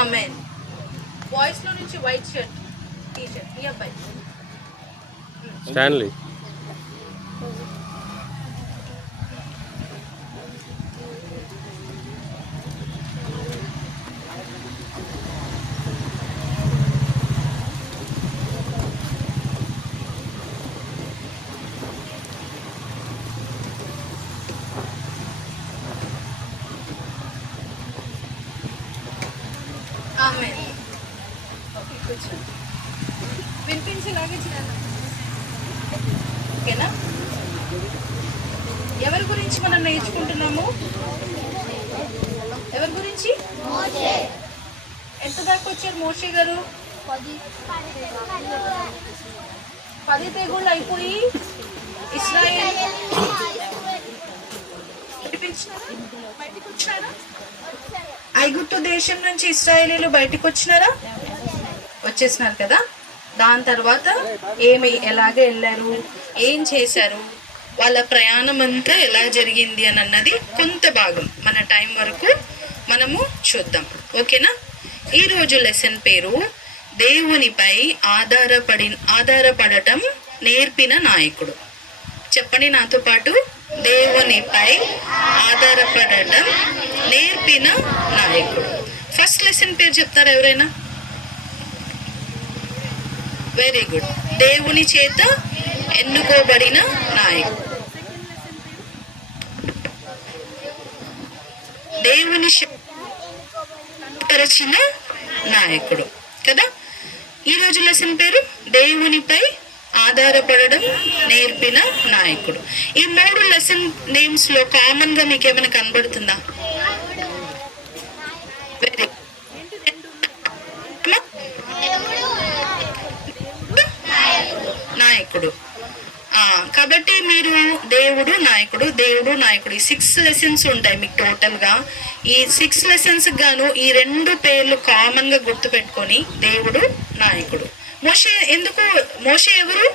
Amen. Boys లో నుంచి white shirt T shirt ఈ అబ్బాయి స్టాన్లీ. ఆమెన్. వినిపించేలాగే చేయాలి. ఓకేనా? ఎవరి గురించి మనం నేర్చుకుంటున్నాము? ఎవరి గురించి? ఎంత దాకా వచ్చారు మోషే గారు? 10 తెగుళ్ళు అయిపోయి ఇశ్రాయేల్ బయటికి వచ్చినారా? ఐగుప్తు దేశం నుంచి ఇశ్రాయేలీలు బయటికి వచ్చినారా? వచ్చేసినారు కదా. దాని తర్వాత ఎలాగ వెళ్ళారు, ఏం చేశారు, వాళ్ళ ప్రయాణం అంతా ఎలా జరిగింది అని అన్నది కొంత భాగం మన టైం వరకు మనము చూద్దాం. ఓకేనా? ఈరోజు లెసన్ పేరు దేవునిపై ఆధారపడటం నేర్పిన నాయకుడు. చెప్పండి నాతో పాటు, దేవునిపై ఆధారపడటం నేర్పిన నాయకుడు. ఫస్ట్ లెసన్ పేరు చెప్తారా ఎవరైనా? Very good. దేవుని చేత ఎన్నుకోబడిన నాయకుడు. దేవుని పరిచిన నాయకుడు కదా. ఈరోజు లెసన్ పేరు దేవునిపై ఆధారపడడం నేర్పిన నాయకుడు. ఈ 3 లెసన్ నేమ్స్ లో కామన్ గా మీకు ఏమైనా కనబడుతుందా? వెరీ నాయకుడు. కాబట్టి మీరు దేవుడు నాయకుడు ఈ 6 లెసన్స్ ఉంటాయి మీకు టోటల్ గా. ఈ 6 లెసన్స్ గాను ఈ 2 పేర్లు కామన్ గా గుర్తు పెట్టుకొని దేవుడు నాయకుడు. మోషే ఎవరు?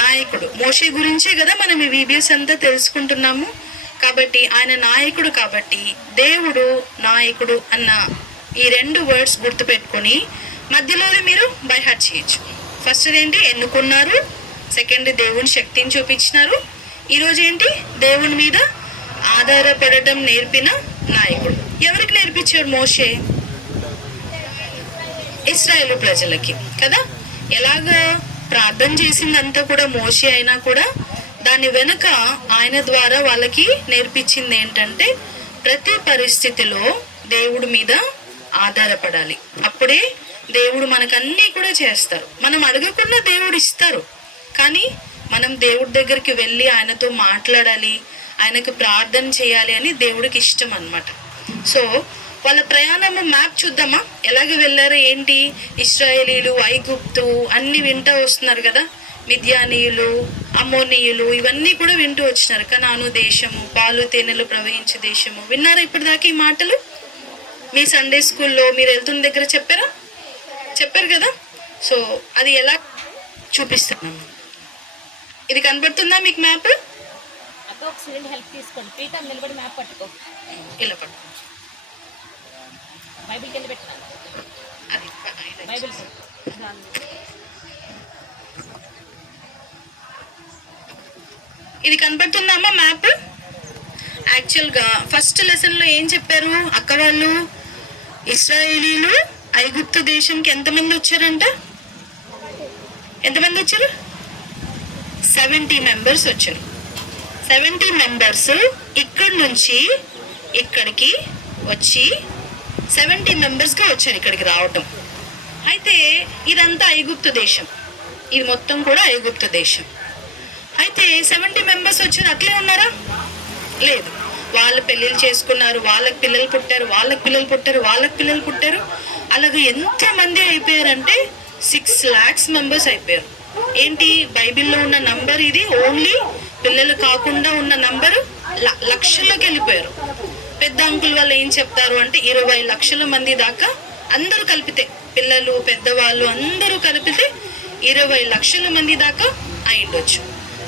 నాయకుడు. మోషే గురించే కదా మనం ఈ వీడియోస్ అంతా తెలుసుకుంటున్నాము. కాబట్టి ఆయన నాయకుడు, కాబట్టి దేవుడు నాయకుడు అన్న ఈ 2 వర్డ్స్ గుర్తు పెట్టుకొని మధ్యలోనే మీరు బై హార్ట్ చేయొచ్చు. ఫస్ట్ ఏంటి? ఎన్నుకున్నారు. సెకండ్, దేవుని శక్తిని చూపించినారు. ఈరోజు ఏంటి? దేవుని మీద ఆధారపడటం నేర్పిన నాయకుడు. ఎవరికి నేర్పించాడు మోషే? ఇశ్రాయేలు ప్రజలకి కదా. ఎలాగా ప్రార్థన చేసిందంతా కూడా మోషే అయినా కూడా దాని వెనుక ఆయన ద్వారా వాళ్ళకి నేర్పించింది ఏంటంటే ప్రతి పరిస్థితిలో దేవుడి మీద ఆధారపడాలి. అప్పుడే దేవుడు మనకన్నీ కూడా చేస్తారు. మనం అడగకుండా దేవుడు ఇస్తారు, కానీ మనం దేవుడి దగ్గరికి వెళ్ళి ఆయనతో మాట్లాడాలి, ఆయనకు ప్రార్థన చేయాలి అని దేవుడికి ఇష్టం అన్నమాట. సో వాళ్ళ ప్రయాణం మ్యాప్ చూద్దామా? ఎలాగ వెళ్ళారు ఏంటి? ఇశ్రాయేలీలు, ఐగుప్తు అన్ని వింటూ వస్తున్నారు కదా. మిద్యానీయులు, అమ్మోనీయులు ఇవన్నీ కూడా వింటూ వచ్చినారు. కనాను దేశము, పాలు తేనెలు ప్రవహించే దేశము. విన్నారా ఇప్పటిదాకా ఈ మాటలు? మీ సండే స్కూల్లో మీరు వెళ్తున్న దగ్గర చెప్పారు కదా. సో అది ఎలా చూపిస్తున్నాము? ఇది కనబడుతుందా మీకు మ్యాప్? ఇలా పట్టు. ఇది కనబడుతుందా అమ్మా మ్యాప్? యాక్చువల్గా ఫస్ట్ లెసన్ లో ఏం చెప్పారు అక్క వాళ్ళు? ఇశ్రాయేలీలు ఐగుప్తు దేశంకి ఎంతమంది వచ్చారంట? ఎంతమంది వచ్చారు? 70 మెంబర్స్ వచ్చారు. 70 మెంబర్స్ ఇక్కడి నుంచి ఇక్కడికి వచ్చి 70 మెంబర్స్గా వచ్చారు ఇక్కడికి రావటం. అయితే ఇదంతా ఐగుప్తు దేశం, ఇది మొత్తం కూడా ఐగుప్తు దేశం. అయితే 70 మెంబర్స్ వచ్చారు, అట్లే ఉన్నారా? లేదు. వాళ్ళు పెళ్ళిళ్ళు చేసుకున్నారు, వాళ్ళకి పిల్లలు పుట్టారు, వాళ్ళకి పిల్లలు పుట్టారు. అలాగే ఎంతమంది అయిపోయారంటే 6 lakhs మెంబర్స్ అయిపోయారు. ఏంటి బైబిల్లో ఉన్న నంబర్ ఇది? ఓన్లీ పిల్లలు కాకుండా ఉన్న నంబరు లక్షల్లోకి వెళ్ళిపోయారు. పెద్ద అంకుల్ వాళ్ళు ఏం చెప్తారు అంటే 20 లక్షల మంది దాకా అందరూ కలిపితే, పిల్లలు పెద్దవాళ్ళు అందరూ కలిపితే 20 లక్షల మంది దాకా అయిండొచ్చు.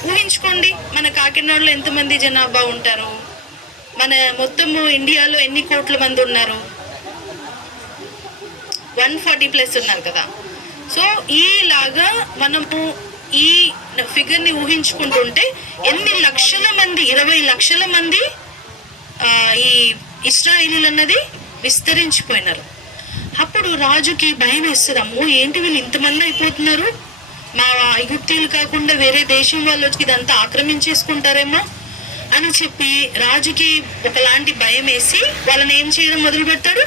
ఊహించుకోండి మన కాకినాడలో ఎంతమంది జనాభా ఉంటారు? మన మొత్తము ఇండియాలో ఎన్ని కోట్ల మంది ఉన్నారు? 140+ ఉన్నారు కదా. సో ఈలాగా మనము ఈ ఫిగర్ని ఊహించుకుంటుంటే ఎన్ని లక్షల మంది, 20 లక్షల మంది ఈ ఇశ్రాయేలీలు అన్నది విస్తరించిపోయినారు. అప్పుడు రాజుకి భయం వేస్తుంది, అమ్మో ఏంటి వీళ్ళు ఇంతమంది అయిపోతున్నారు, మా ఐగుప్తీయులు కాకుండా వేరే దేశం వాళ్ళు వచ్చి ఇదంతా ఆక్రమించేసుకుంటారేమో అని చెప్పి రాజుకి ఒకలాంటి భయం వేసి వాళ్ళని ఏం చేయడం మొదలు పెడతాడు,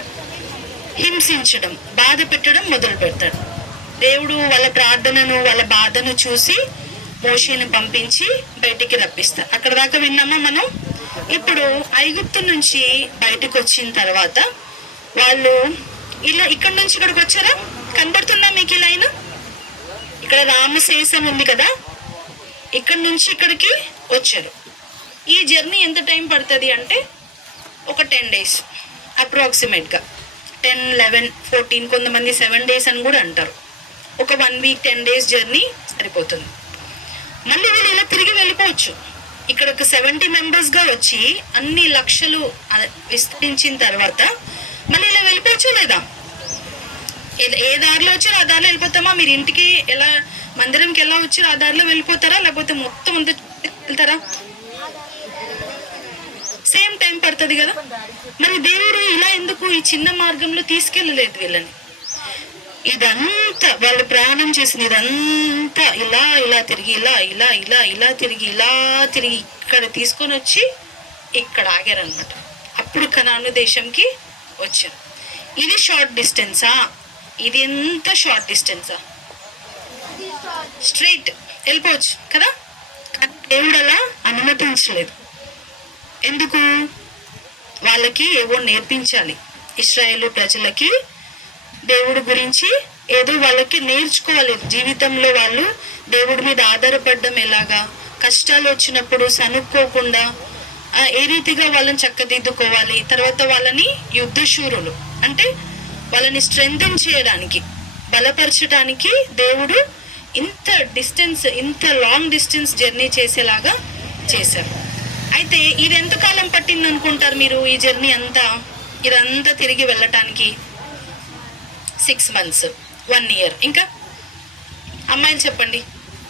హింసించడం, బాధ పెట్టడం మొదలు పెడతాడు. దేవుడు వాళ్ళ ప్రార్థనను, వాళ్ళ బాధను చూసి మోషేను పంపించి బయటికి రప్పిస్తారు. అక్కడ దాకా విన్నామా మనం. ఇప్పుడు ఐగుప్తు నుంచి బయటకు వచ్చిన తర్వాత వాళ్ళు ఇలా ఇక్కడ నుంచి ఇక్కడికి వచ్చారా, కనబడుతుందా మీకు ఈ లైన్? ఇక్కడ రామశేషం ఉంది కదా, ఇక్కడ నుంచి ఇక్కడికి వచ్చారు. ఈ జర్నీ ఎంత టైం పడుతుంది అంటే ఒక 10 days అప్రాక్సిమేట్గా, 10, 11, 14, కొంతమంది 7 days అని కూడా అంటారు. ఒక 1 week 10 days జర్నీ సరిపోతుంది. మళ్ళీ వీళ్ళు ఇలా తిరిగి వెళ్ళిపోవచ్చు. ఇక్కడ ఒక 70 members వచ్చి అన్ని లక్షలు విస్తరించిన తర్వాత మళ్ళీ ఇలా వెళ్ళిపోవచ్చు లేదా? ఏ దారిలో వచ్చారో ఆ దారిలో వెళ్ళిపోతామా? మీరు ఇంటికి ఎలా, మందిరంకి ఎలా వచ్చారో ఆ దారిలో వెళ్ళిపోతారా, లేకపోతే మొత్తం అంతా వెళ్తారా? సేమ్ టైం పడుతుంది కదా. మరి దేవుడు ఇలా ఎందుకు ఈ చిన్న మార్గంలో తీసుకెళ్ళలేదు వీళ్ళని? ఇదంతా వాళ్ళు ప్రయాణం చేసిన ఇదంతా ఇలా ఇలా తిరిగి ఇలా ఇలా ఇలా ఇలా తిరిగి ఇలా తిరిగి ఇక్కడ తీసుకొని వచ్చి ఇక్కడ ఆగారనమాట. అప్పుడు కనాను దేశంకి వచ్చారు. ఇది షార్ట్ డిస్టెన్సా? ఇది ఎంత షార్ట్ డిస్టెన్సా? స్ట్రైట్ వెళ్ళిపోవచ్చు కదా. దేవుడు అలా అనుమతించలేదు. ఎందుకు? వాళ్ళకి ఏవో నేర్పించాలి. ఇశ్రాయేలు ప్రజలకి దేవుడి గురించి ఏదో వాళ్ళకి నేర్చుకోవాలి. జీవితంలో వాళ్ళు దేవుడి మీద ఆధారపడడం ఎలాగా, కష్టాలు వచ్చినప్పుడు సనుక్కోకుండా ఏ రీతిగా వాళ్ళని చక్కదిద్దుకోవాలి. తర్వాత వాళ్ళని యుద్ధశూరులు అంటే వాళ్ళని స్ట్రెంథెన్ చేయడానికి, బలపరచడానికి దేవుడు ఇంత డిస్టెన్స్, ఇంత లాంగ్ డిస్టెన్స్ జర్నీ చేసేలాగా చేశారు. అయితే ఇది ఎంతకాలం పట్టింది అనుకుంటారు మీరు? ఈ జర్నీ అంతా, ఇదంతా తిరిగి వెళ్ళటానికి 6 months, 1 year. ఇంకా అమ్మాయిలు చెప్పండి,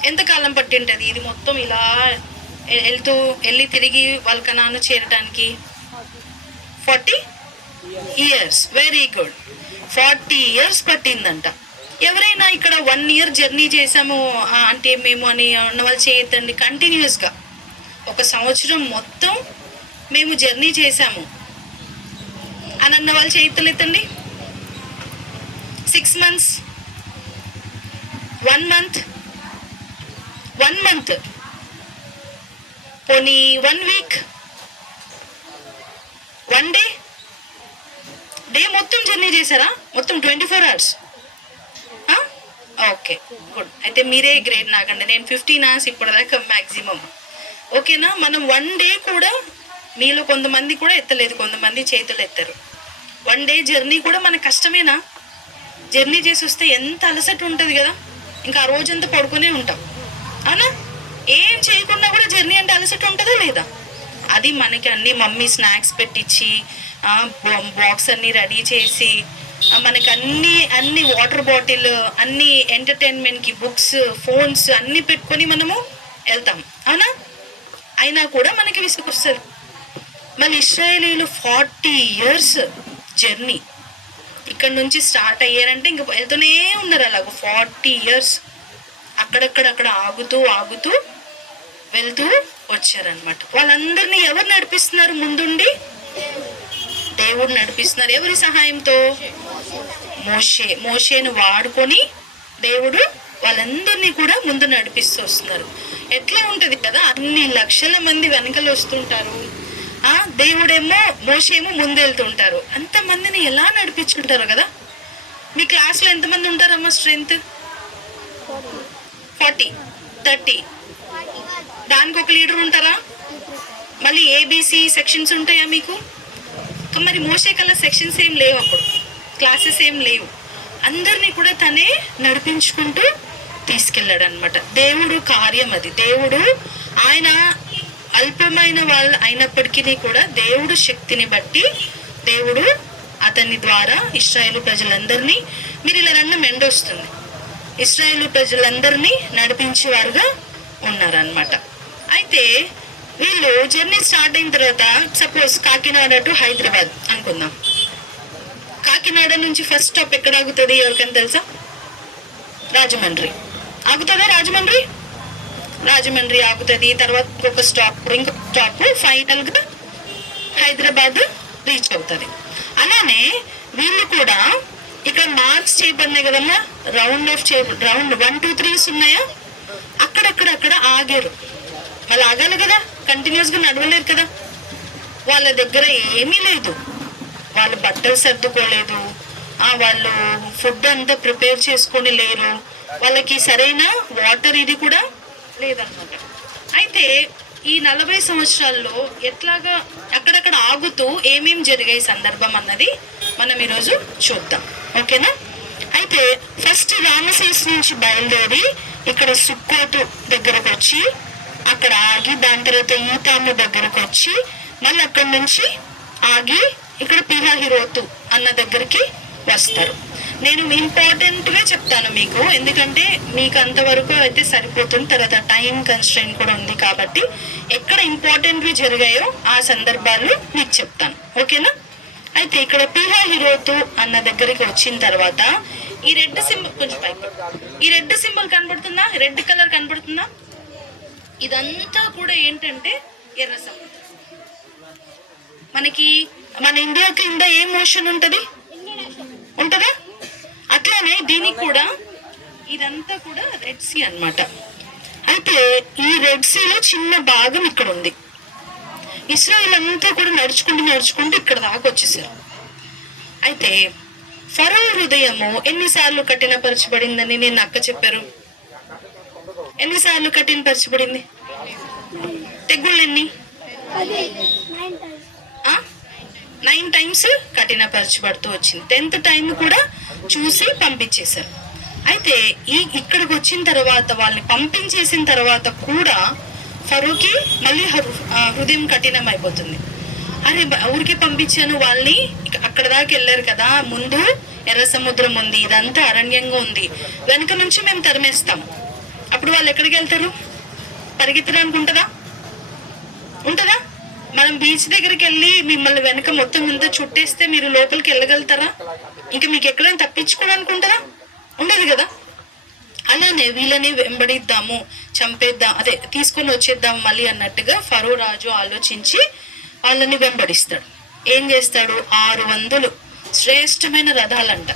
ఎంతకాలం పట్టింటుంది ఇది మొత్తం ఇలా వెళ్ళి తిరిగి వాళ్ళ కనాను చేరడానికి? 40 years. Very good, 40 years పట్టిందంట. ఎవరైనా ఇక్కడ 1 year జర్నీ చేసాము అంటే మేము అని ఉన్న వాళ్ళు చేయొద్దండి. కంటిన్యూస్గా 1 సంవత్సరం మొత్తం మేము జర్నీ చేసాము అని అన్న వాళ్ళు చేయొద్దండి. 6 months, 1 month, పోనీ 1 week, 1 day మొత్తం జర్నీ చేశారా? మొత్తం 24 hours. Okay, good. అయితే మీరే గ్రేట్ నాకండి. నేను 15 hours ఇప్పటిదాకా మ్యాక్సిమం. ఓకేనా? మనం 1 day కూడా, మీలో కొంతమంది కూడా ఎత్తలేదు, కొంతమంది చేతులు ఎత్తారు. 1 day జర్నీ కూడా మనకు కష్టమేనా? జర్నీ చేసి వస్తే ఎంత అలసట ఉంటుంది కదా. ఇంకా ఆ రోజంతా పడుకునే ఉంటాం అవునా? ఏం చేయకుండా కూడా జర్నీ అంటే అలసట ఉంటుందా లేదా? అది మనకి అన్ని మమ్మీ స్నాక్స్ పెట్టించి, బాక్స్ అన్ని రెడీ చేసి, మనకి అన్ని వాటర్ బాటిల్, అన్ని ఎంటర్టైన్మెంట్కి బుక్స్, ఫోన్స్ అన్నీ పెట్టుకొని మనము వెళ్తాం అవునా? అయినా కూడా మనకి విసుగొస్తుంది. మళ్ళీ ఇశ్రాయేలీలు 40 years జర్నీ ఇక్కడ నుంచి స్టార్ట్ అయ్యారంటే ఇంకా వెళ్తూనే ఉన్నారు. అలాగ 40 years అక్కడక్కడ ఆగుతూ వెళ్తూ వచ్చారనమాట. వాళ్ళందరినీ ఎవరు నడిపిస్తున్నారు? ముందుండి దేవుడు నడిపిస్తున్నారు. ఎవరి సహాయంతో? మోషేను వాడుకొని దేవుడు వాళ్ళందరినీ కూడా ముందు నడిపిస్తూ వస్తున్నారు. ఎట్లా ఉంటుంది కదా, అన్ని లక్షల మంది వెనకలు వస్తుంటారు, దేవుడేమో మోషేమో ముందు వెళ్తుంటారు. అంతమందిని ఎలా నడిపించుకుంటారు కదా. మీ క్లాస్లో ఎంతమంది ఉంటారమ్మా స్ట్రెంత్? 40, 30. దానికి ఒక లీడర్ ఉంటారా? మళ్ళీ ఏబిసి సెక్షన్స్ ఉంటాయా మీకు? మరి మోషే కల్లా సెక్షన్స్ ఏం లేవు, అప్పుడు క్లాసెస్ ఏం లేవు. అందరినీ కూడా తనే నడిపించుకుంటూ తీసుకెళ్ళాడు అనమాట. దేవుడు కార్యం అది. దేవుడు ఆయన అల్పమైన వాళ్ళు అయినప్పటికీ కూడా దేవుడు శక్తిని బట్టి దేవుడు అతని ద్వారా ఇశ్రాయేలు ప్రజలందరినీ మీరు ఇలా రండి మెండొస్తుంది. ఇశ్రాయేలు ప్రజలందరినీ నడిపించేవారుగా ఉన్నారనమాట. అయితే వీళ్ళు జర్నీ స్టార్ట్ అయిన తర్వాత సపోజ్ కాకినాడ టు హైదరాబాద్ అనుకుందాం. కాకినాడ నుంచి ఫస్ట్ స్టాప్ ఎక్కడ ఆగుతుంది ఎవరికైనా తెలుసా? రాజమండ్రి ఆగుతుందా? రాజమండ్రి ఆగుతుంది. తర్వాత ఇంకొక స్టాప్ ఫైనల్ గా హైదరాబాద్ రీచ్ అవుతుంది. అలానే వీళ్ళు కూడా ఇక్కడ మార్క్స్ చేయబడినాయి కదమ్మా, రౌండ్ 1, 2, 3 ఉన్నాయా, అక్కడ ఆగారు. వాళ్ళు ఆగాలి కదా, కంటిన్యూస్ గా నడవలేరు కదా. వాళ్ళ దగ్గర ఏమీ లేదు, వాళ్ళు బట్టలు సర్దుకోలేదు, వాళ్ళు ఫుడ్ అంతా ప్రిపేర్ చేసుకొని లేరు, వాళ్ళకి సరైన వాటర్ ఇది కూడా లేదన్నమాట. అయితే ఈ 40 సంవత్సరాల్లో ఎట్లాగా అక్కడక్కడ ఆగుతూ ఏమేం జరిగాయి సందర్భం అన్నది మనం ఈరోజు చూద్దాం. ఓకేనా? అయితే ఫస్ట్ రామసేస్ నుంచి బయలుదేరి ఇక్కడ సుక్కోతు దగ్గరకు వచ్చి అక్కడ ఆగి, దాని తర్వాత ఈతాము దగ్గరకు వచ్చి మళ్ళీ అక్కడి నుంచి ఆగి ఇక్కడ పిహాహిరోతు అన్న దగ్గరికి వస్తారు. నేను ఇంపార్టెంట్ గా చెప్తాను మీకు, ఎందుకంటే మీకు అంతవరకు అయితే సరిపోతుంది. తర్వాత టైం కన్స్ట్రెయిన్ కూడా ఉంది కాబట్టి ఎక్కడ ఇంపార్టెంట్ గా జరిగాయో ఆ సందర్భాలు మీకు చెప్తాను. ఓకేనా? అయితే ఇక్కడ పిహాహిరోతు అన్న దగ్గరికి వచ్చిన తర్వాత ఈ రెడ్ సింబల్ కొంచెం పైకి, ఈ రెడ్ సింబల్ కనబడుతుందా? రెడ్ కలర్ కనబడుతుందా? ఇదంతా కూడా ఏంటంటే ఎర్ర సముద్రం. మనకి మన ఇండియా కింద ఏం ఓషన్ ఉంటదా? అట్లానే దీనికి కూడా ఇదంతా కూడా రెడ్ సీ అన్నమాట. అయితే ఈ రెడ్ సీలో చిన్న భాగం ఇక్కడ ఉంది. ఇస్రాయేల్ అంతా కూడా నడుచుకుంటూ ఇక్కడ దాకా వచ్చేసారు. అయితే ఫరో హృదయము ఎన్నిసార్లు కఠినపరచబడిందని నేను అక్క చెప్పారు. ఎన్నిసార్లు కఠినపరచబడింది? తెగుళ్ళు ఎన్ని? 9 times కఠినపరచబడుతూ వచ్చింది. 10th time కూడా చూసి పంపించేశారు. అయితే ఇక్కడికి వచ్చిన తర్వాత వాళ్ళని పంపించేసిన తర్వాత కూడా ఫరోకి మళ్ళీ హృదయం కఠినం అయిపోతుంది. అరే ఊరికి పంపించాను వాళ్ళని, అక్కడ దాకా వెళ్ళారు కదా, ముందు ఎర్ర సముద్రం ఉంది, ఇదంతా అరణ్యంగా ఉంది, వెనక నుంచి మేము తరిమేస్తాం. అప్పుడు వాళ్ళు ఎక్కడికి వెళ్తారు? పరిగెత్తడానికి ఉంటదా? మనం బీచ్ దగ్గరికి వెళ్ళి మిమ్మల్ని వెనక మొత్తం అంతా చుట్టేస్తే మీరు లోపలికి వెళ్ళగలుగుతారా? ఇంకా మీకు ఎక్కడైనా తప్పించుకోవడానికి ఉంటుందా? ఉండదు కదా. అలానే వీళ్ళని వెంబడిద్దాము, చంపేద్దాం, అదే తీసుకొని వచ్చేద్దాం మళ్ళీ అన్నట్టుగా ఫరో రాజు ఆలోచించి వాళ్ళని వెంబడిస్తాడు. ఏం చేస్తాడు? 600 శ్రేష్టమైన రథాలంట.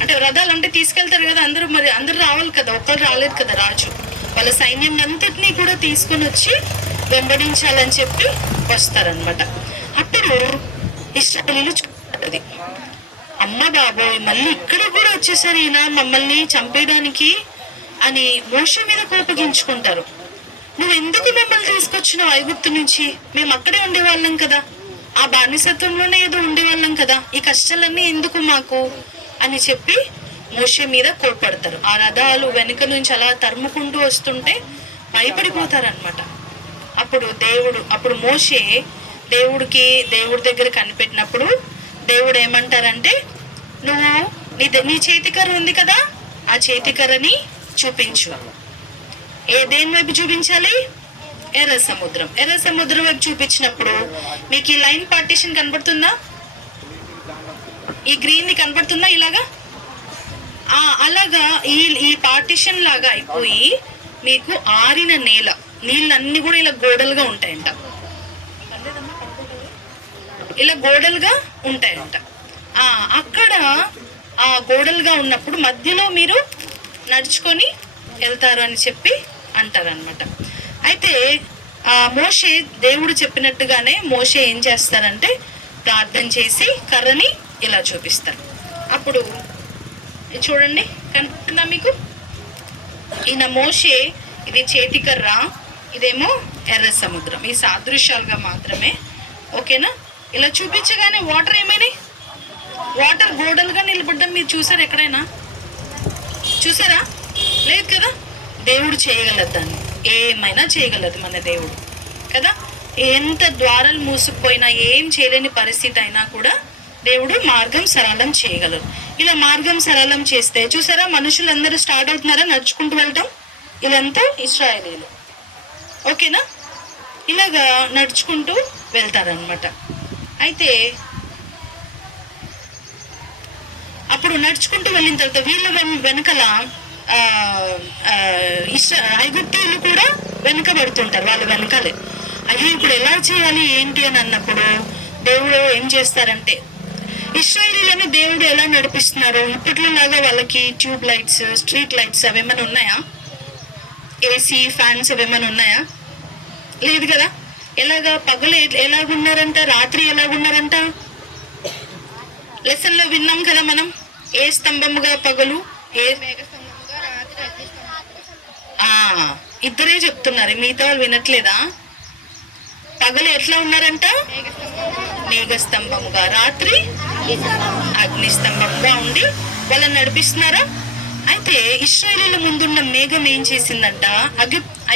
అంటే రథాలు అంటే తీసుకెళ్తారు కదా అందరూ, మరి అందరూ రావాలి కదా, ఒక్కరు రాలేదు కదా. రాజు వాళ్ళ సైన్యం అంతటినీ కూడా తీసుకొని వచ్చి వెంబడించాలని చెప్పి వస్తారనమాట. అప్పుడు ఇశ్రాయేలీయులు చూడాలి, అమ్మ బాబోయ్ మళ్ళీ ఇక్కడ కూడా వచ్చేసరి ఈయన మమ్మల్ని చంపేయడానికి అని మోషే మీద కోపగించుకుంటారు. నువ్వు ఎందుకు మమ్మల్ని తీసుకొచ్చినావు ఐగుప్తు నుంచి? మేము అక్కడే ఉండేవాళ్ళం కదా, ఆ బానిసత్వంలోనే ఏదో ఉండేవాళ్ళం కదా, ఈ కష్టాలన్నీ ఎందుకు మాకు అని చెప్పి మోషే మీద కోపడతారు. ఆ రథాలు వెనుక నుంచి అలా తరుముకుంటూ వస్తుంటే భయపడిపోతారనమాట. అప్పుడు మోషే దేవుడి దగ్గర కనిపెట్టినప్పుడు దేవుడు ఏమంటారంటే, నువ్వు నీ చేతికర్ర ఉంది కదా, ఆ చేతికర్రని చూపించు. దేని వైపు చూపించాలి? ఎర్ర సముద్రం వైపు చూపించినప్పుడు మీకు ఈ లైన్ పార్టీషన్ కనబడుతుందా? ఈ గ్రీన్ ని కనబడుతుందా? ఇలాగా అలాగా ఈ పార్టీషన్ లాగా అయిపోయి మీకు ఆరిన నీళ్ళన్నీ కూడా ఇలా గోడలుగా ఉంటాయంట. ఇలా గోడలుగా ఉంటాయంట. అక్కడ ఆ గోడలుగా ఉన్నప్పుడు మధ్యలో మీరు నడుచుకొని వెళ్తారు అని చెప్పి అంటారనమాట. అయితే మోషే దేవుడు చెప్పినట్టుగానే మోషే ఏం చేస్తారంటే ప్రార్థన చేసి కర్రని ఇలా చూపిస్తారు. అప్పుడు చూడండి, కనిపిస్తుందా మీకు? ఈయన మోషే, ఇది చేతికర్ర, ఇదేమో ఎర్ర సముద్రం. ఈ సాదృశ్యాలుగా మాత్రమే. ఓకేనా? ఇలా చూపించగానే వాటర్ ఏమైనాయి? వాటర్ గోడలుగా నిలబడ్డం మీరు చూసారు? ఎక్కడైనా చూసారా? లేదు కదా. దేవుడు చేయగలదు, దాన్ని ఏమైనా చేయగలదు మన దేవుడు కదా. ఎంత ద్వారాలు మూసుకుపోయినా, ఏం చేయలేని పరిస్థితి అయినా కూడా దేవుడు మార్గం సరళం చేయగలరు. ఇలా మార్గం సరళం చేస్తే చూసారా, మనుషులందరూ స్టార్ట్ అవుతున్నారా నడుచుకుంటూ వెళ్ళటం. ఇదంతా ఇశ్రాయేలీలు. ఓకేనా, ఇలాగా నడుచుకుంటూ వెళ్తారనమాట. అయితే అప్పుడు నడుచుకుంటూ వెళ్ళిన తర్వాత వీళ్ళ వెనకల ఐగుప్తీయులు కూడా వెనకబడుతుంటారు వాళ్ళ వెనకాలే. అయ్యో ఇప్పుడు ఎలా చేయాలి ఏంటి అని అన్నప్పుడు దేవుడు ఏం చేస్తారంటే, ఇశ్రాయేలీలను దేవుడు ఎలా నడిపిస్తున్నారు, ఇప్పట్లో లాగా వాళ్ళకి ట్యూబ్ లైట్స్, స్ట్రీట్ లైట్స్ అవేమైనా ఉన్నాయా? ఏసీ, ఫ్యాన్స్ అవేమైనా ఉన్నాయా? లేదు కదా. ఎలాగా పగలు ఎలాగున్నారంట, రాత్రి ఎలాగున్నారంట? లెసన్ లో విన్నాం కదా మనం, ఏ స్తంభముగా పగలు, ఏ ఇద్దరే చెప్తున్నారు, మిగతా వాళ్ళు వినట్లేదా? పగలు ఎట్లా ఉన్నారంట? మేఘస్తంభముగా, రాత్రి అగ్నిస్తంభముగా ఉండి వాళ్ళని నడిపిస్తున్నారా. అయితే ఇశ్రాయేలీల ముందున్న మేఘం ఏం చేసిందంట,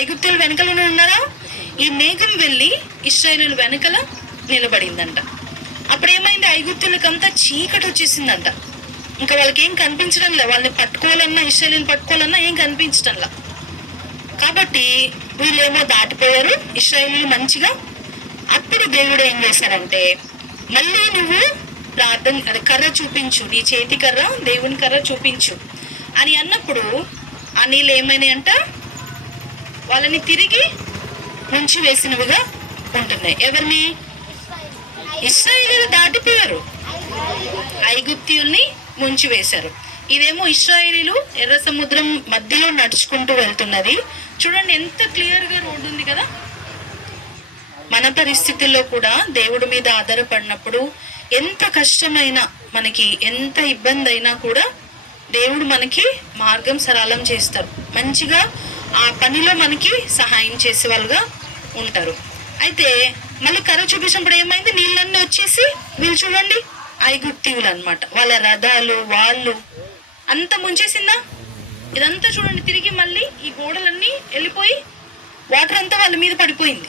ఐగుప్తుల వెనకలోనే ఉన్నారా, ఈ మేఘం వెళ్ళి ఇశ్రాయేలీల వెనకల నిలబడిందంట. అప్పుడు ఏమైంది, ఐగుప్తులకంతా చీకటి వచ్చేసిందంట. ఇంకా వాళ్ళకి ఏం కనిపించడం లే, వాళ్ళని పట్టుకోవాలన్నా, ఇశ్రాయేలీని పట్టుకోవాలన్నా ఏం కనిపించడంలా. కాబట్టి వీళ్ళేమో దాటిపోయారు, ఇశ్రాయేలీలు మంచిగా. అప్పుడు దేవుడు ఏం చేశాడంటే, మళ్ళీ నువ్వు ప్రార్థన, అది కర్ర చూపించు, నీ చేతి కర్ర, దేవుని కర్ర చూపించు అని అన్నప్పుడు ఆ నీళ్ళు ఏమైనాయి అంట, వాళ్ళని తిరిగి ముంచి వేసినవిగా ఉంటున్నాయి. ఎవరిని? ఇశ్రాయేలీలు దాటిపోయారు, ఐగుప్తీయుల్ని ముంచి వేశారు. ఇదేమో ఇశ్రాయేలీలు ఎర్ర సముద్రం మధ్యలో నడుచుకుంటూ వెళ్తున్నది. చూడండి ఎంత క్లియర్ గా రోడ్డు ఉంది కదా. మన పరిస్థితుల్లో కూడా దేవుడి మీద ఆధారపడినప్పుడు ఎంత కష్టమైనా, మనకి ఎంత ఇబ్బంది అయినా కూడా దేవుడు మనకి మార్గం సరళం చేస్తారు. మంచిగా ఆ పనిలో మనకి సహాయం చేసే వాళ్ళుగా ఉంటారు. అయితే మళ్ళీ కర్ర చూపించినప్పుడు ఏమైంది, నీళ్ళన్నీ వచ్చేసి వీళ్ళు చూడండి ఐగుప్తీయులు అనమాట, వాళ్ళ రథాలు వాళ్ళు అంతా ముంచేసిందా. ఇదంతా చూడండి, తిరిగి మళ్ళీ ఈ గోడలన్నీ వెళ్ళిపోయి వాటర్ అంతా వాళ్ళ మీద పడిపోయింది.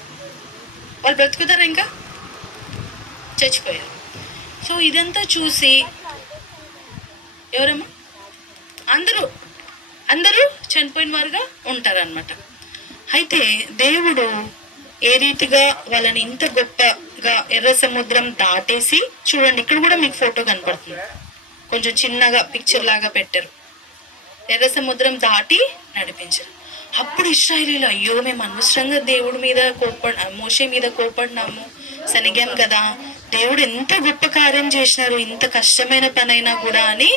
వాళ్ళు బ్రతుకుతారా? ఇంకా చచ్చిపోయారు. సో ఇదంతా చూసి ఎవరమ్మా, అందరూ చనిపోయిన వారుగా ఉంటారనమాట. అయితే దేవుడు ఏ రీతిగా వాళ్ళని ఇంత గొప్పగా ఎర్ర సముద్రం దాటేసి, చూడండి ఇక్కడ కూడా మీకు ఫోటో కనపడుతుంది, కొంచెం చిన్నగా పిక్చర్ లాగా పెట్టారు, ఎర్ర సముద్రం దాటి నడిపించారు. అప్పుడు ఇశ్రాయేలీలు, అయ్యో మేము అనవసరంగా దేవుడి మీద మోషే మీద కోపడినాము, శనిగాం కదా, దేవుడు ఎంత గొప్ప కార్యం చేసినారు, ఇంత కష్టమైన పని అయినా కూడా అని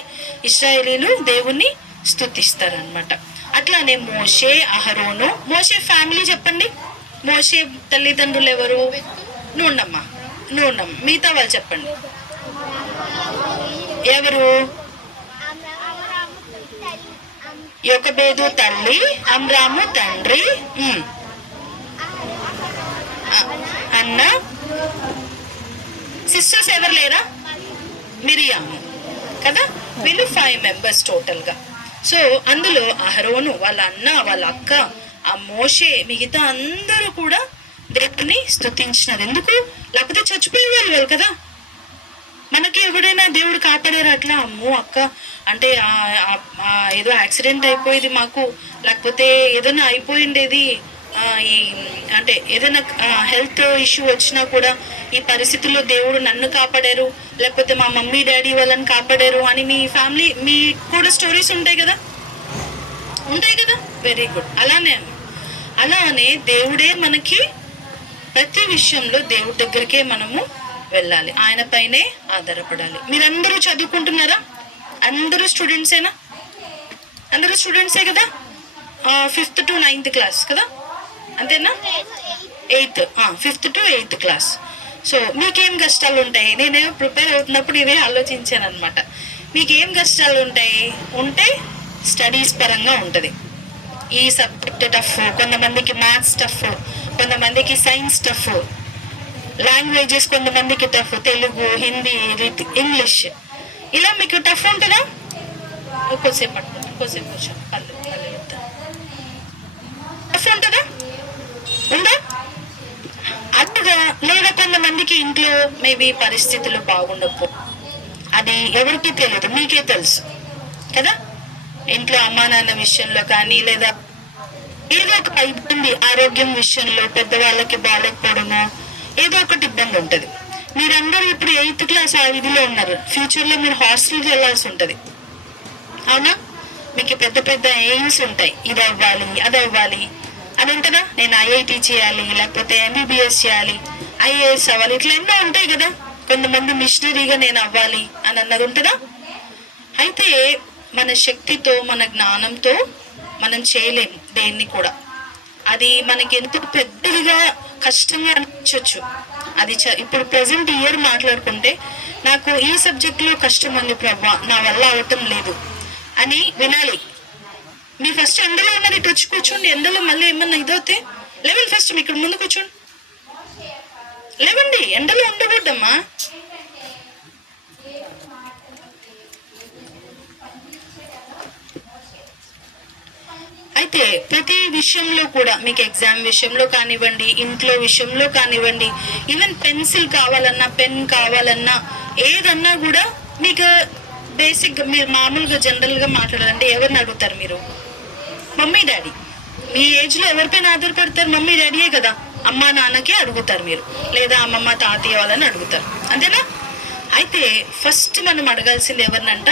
ఇశ్రాయేలీలు దేవుణ్ణి స్తుతిస్తారనమాట. అట్లానే మోషే, అహరోను, మోషే ఫ్యామిలీ చెప్పండి, మోషే తల్లిదండ్రులు ఎవరు? నూనమ్మ, మిగతా వాళ్ళు చెప్పండి ఎవరు? యొకబేదు తల్లి, అమ్రాము తండ్రి, అన్న. సిస్టర్స్ ఎవరు లేరా? మిరియాము కదా. వీళ్ళు 5 మెంబర్స్ టోటల్గా. సో అందులో అహరోను, వాళ్ళ అన్న, వాళ్ళ అక్క, ఆ మోషే, మిగతా అందరూ కూడా దేవుని స్తుతించినారు. ఎందుకు? లేకపోతే చచ్చిపోయే వాళ్ళు కదా. మనకి ఎవడైనా దేవుడు కాపాడారు అట్లా, అమ్మో అక్క అంటే ఏదో యాక్సిడెంట్ అయిపోయేది మాకు, లేకపోతే ఏదైనా అయిపోయిండేది, ఈ అంటే ఏదైనా హెల్త్ ఇష్యూ వచ్చినా కూడా ఈ పరిస్థితుల్లో దేవుడు నన్ను కాపాడారు, లేకపోతే మా మమ్మీ డాడీ వాళ్ళని కాపాడారు అని మీ ఫ్యామిలీ, మీ కూడా స్టోరీస్ ఉంటాయి కదా. Very good. అలానే దేవుడే మనకి ప్రతి విషయంలో దేవుడి దగ్గరికే మనము వెళ్ళాలి, ఆయన పైనే ఆధారపడాలి. మీరందరూ చదువుకుంటున్నారా? అందరూ స్టూడెంట్సేనా? అందరూ స్టూడెంట్సే కదా. 5th to 9th క్లాస్ కదా, అంతేనా? 8th, 5th to 8th class. So మీకేం కష్టాలు ఉంటాయి? నేనేమో ప్రిపేర్ అవుతున్నప్పుడు ఇవే ఆలోచించాను అనమాట. మీకేం కష్టాలు ఉంటే స్టడీస్ పరంగా ఉంటుంది. ఈ సబ్జెక్ట్ టఫ్, కొంతమందికి మ్యాథ్స్ టఫ్, కొంతమందికి సైన్స్ టఫ్, లాంగ్వేజెస్ కొంతమందికి టఫ్, తెలుగు, హిందీ, ఇంగ్లీష్, ఇలా మీకు టఫ్ ఉంటుందా? కొద్దిసేపు పట్టుకుంటాం, కొద్దిసేపు కూర్చో, టఫ్ ఉంటుందా? ఉందా? అట్టుగా లేదా కొంతమందికి ఇంట్లో మేబీ పరిస్థితులు బాగుండకపో, అది ఎవరికి తెలియదు, మీకే తెలుసు కదా. ఇంట్లో అమ్మా నాన్న విషయంలో కానీ, లేదా ఏదో ఒక ఇబ్బంది, ఆరోగ్యం విషయంలో పెద్దవాళ్ళకి బాగాలేకపోవడమో ఏదో ఒకటి ఇబ్బంది ఉంటుంది. మీరందరూ ఇప్పుడు 8th క్లాస్ ఆ విధిలో ఉన్నారు, ఫ్యూచర్లో మీరు హాస్టల్కి వెళ్ళాల్సి ఉంటుంది, అవునా? మీకు పెద్ద పెద్ద ఎయిమ్స్ ఉంటాయి, ఇది అవ్వాలి అది అవ్వాలి అని ఉంటుందా. నేను ఐఐటి చేయాలి, లేకపోతే ఎంబీబీఎస్ చేయాలి, ఐఏఎస్ అవ్వాలి, ఇట్లా ఎన్నో ఉంటాయి కదా. కొంతమంది మిషనరీగా నేను అవ్వాలి అని అన్నది ఉంటుందా. అయితే మన శక్తితో, మన జ్ఞానంతో మనం చేయలేము దేన్ని కూడా. అది మనకి ఎంతో పెద్దదిగా కష్టంగా అనిపించవచ్చు. అది ఇప్పుడు ప్రజెంట్ ఇయర్ మాట్లాడుకుంటే నాకు ఈ సబ్జెక్ట్లో కష్టం ఉంది ప్రభా, నా వల్ల అవటం లేదు అని వినాలి. మీ ఫస్ట్ ఎండలో ఉన్నది ఇటు వచ్చి కూర్చోండి. ఎండలో మళ్ళీ ఏమన్నా ఇదవుతే లేవండి, ఫస్ట్ మీ ఇక్కడ ముందు కూర్చోండి, లేవండి, ఎండలో ఉండకూడదమ్మా. అయితే ప్రతి విషయంలో కూడా మీకు ఎగ్జామ్ విషయంలో కానివ్వండి, ఇంట్లో విషయంలో కానివ్వండి, ఈవెన్ పెన్సిల్ కావాలన్నా, పెన్ కావాలన్నా, ఏదన్నా కూడా మీకు బేసిక్గా మీరు మామూలుగా జనరల్గా మాట్లాడాలంటే ఎవరిని అడుగుతారు మీరు? Mummy daddy. మీ ఏజ్లో ఎవరిపైన ఆధారపడతారు? మమ్మీ డాడీయే కదా. అమ్మా నాన్నకే అడుగుతారు మీరు, లేదా అమ్మమ్మ తాతయ్య వాళ్ళని అడుగుతారు, అంతేనా? అయితే ఫస్ట్ మనం అడగాల్సింది ఎవరినంట?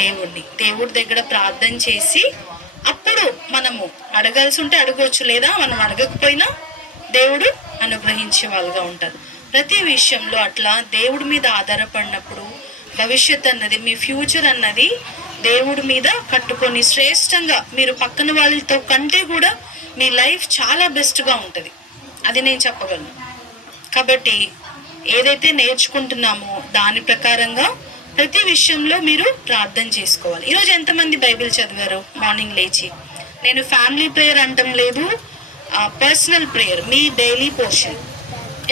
దేవుడిని. దేవుడి దగ్గర ప్రార్థన చేసి అప్పుడు మనము అడగాల్సి ఉంటే అడగవచ్చు, లేదా మనం అడగకపోయినా దేవుడు అనుగ్రహించే వాళ్ళుగా ఉంటారు. ప్రతి విషయంలో అట్లా దేవుడి మీద ఆధారపడినప్పుడు భవిష్యత్ అన్నది, మీ ఫ్యూచర్ అన్నది దేవుడి మీద కట్టుకొని శ్రేష్టంగా మీరు పక్కన వాళ్ళతో కంటే కూడా మీ లైఫ్ చాలా బెస్ట్గా ఉంటుంది. అది నేను చెప్పగలను. కాబట్టి ఏదైతే నేర్చుకుంటున్నామో దాని ప్రకారంగా ప్రతి విషయంలో మీరు ప్రార్థన చేసుకోవాలి. ఈరోజు ఎంతమంది బైబిల్ చదివారు మార్నింగ్ లేచి? నేను ఫ్యామిలీ ప్రేయర్ అంటం లేదు, పర్సనల్ ప్రేయర్, మీ డైలీ పోర్షన్.